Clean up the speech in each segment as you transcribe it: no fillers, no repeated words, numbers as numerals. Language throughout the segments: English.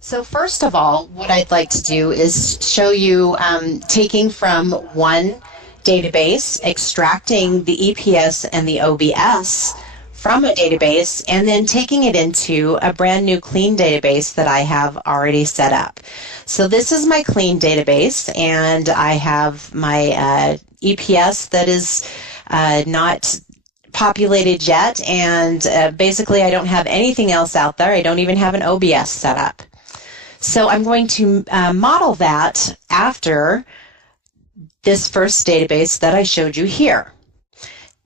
So first of all, what I'd like to do is show you taking from one database, extracting the EPS and the OBS from a database, and then taking it into a brand new clean database that I have already set up. So this is my clean database, and I have my EPS that is not populated yet, and basically I don't have anything else out there. I don't even have an OBS set up. So I'm going to model that after this first database that I showed you here.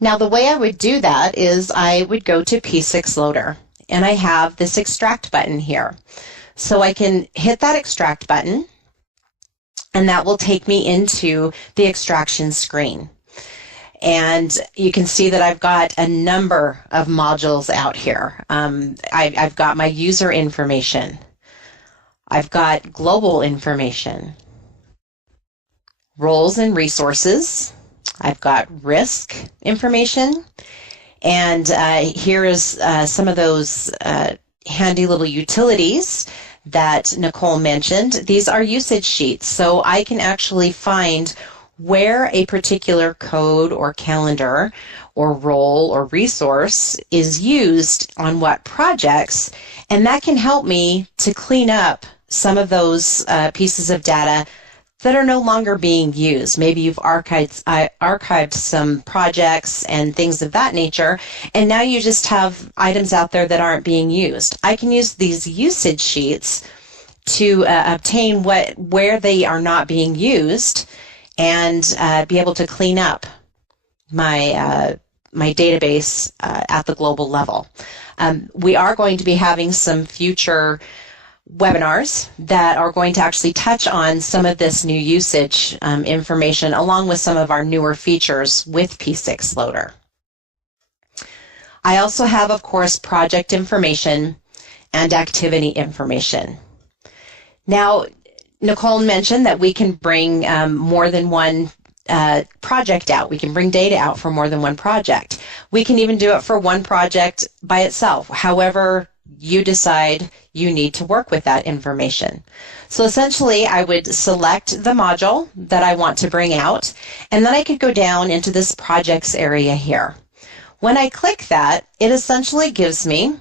Now the way I would do that is I would go to P6-Loader, and I have this extract button here. So I can hit that extract button, and that will take me into the extraction screen. And you can see that I've got a number of modules out here. I've got my user information. I've got global information, roles and resources. I've got risk information. And here is some of those handy little utilities that Nicole mentioned. These are usage sheets, so I can actually find where a particular code or calendar or role or resource is used on what projects, and that can help me to clean up some of those pieces of data that are no longer being used. Maybe you've archived some projects and things of that nature, and now you just have items out there that aren't being used. I can use these usage sheets to obtain where they are not being used, and be able to clean up my my database at the global level. We are going to be having some future webinars that are going to actually touch on some of this new usage information, along with some of our newer features with P6-Loader. I also have, of course, project information and activity information. Now, Nicole mentioned that we can bring more than one project out. We can bring data out for more than one project. We can even do it for one project by itself, however you decide you need to work with that information. So essentially, I would select the module that I want to bring out, and then I could go down into this projects area here. When I click that, it essentially gives me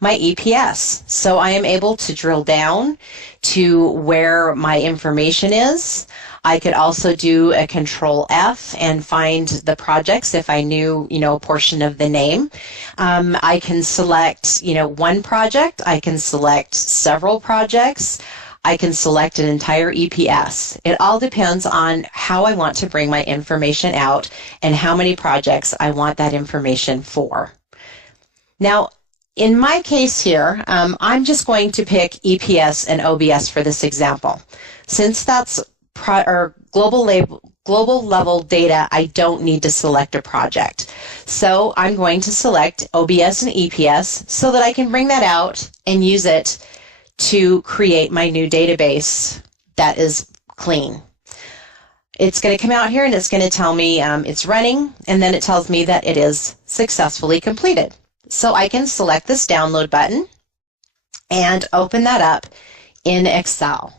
my EPS. So I am able to drill down to where my information is. I could also do a Control F and find the projects if I knew, a portion of the name. I can select, one project. I can select several projects. I can select an entire EPS. It all depends on how I want to bring my information out and how many projects I want that information for. Now, in my case here, I'm just going to pick EPS and OBS for this example. Since that's global level data, I don't need to select a project. So I'm going to select OBS and EPS so that I can bring that out and use it to create my new database that is clean. It's going to come out here and it's going to tell me it's running, and then it tells me that it is successfully completed. So I can select this download button and open that up in Excel.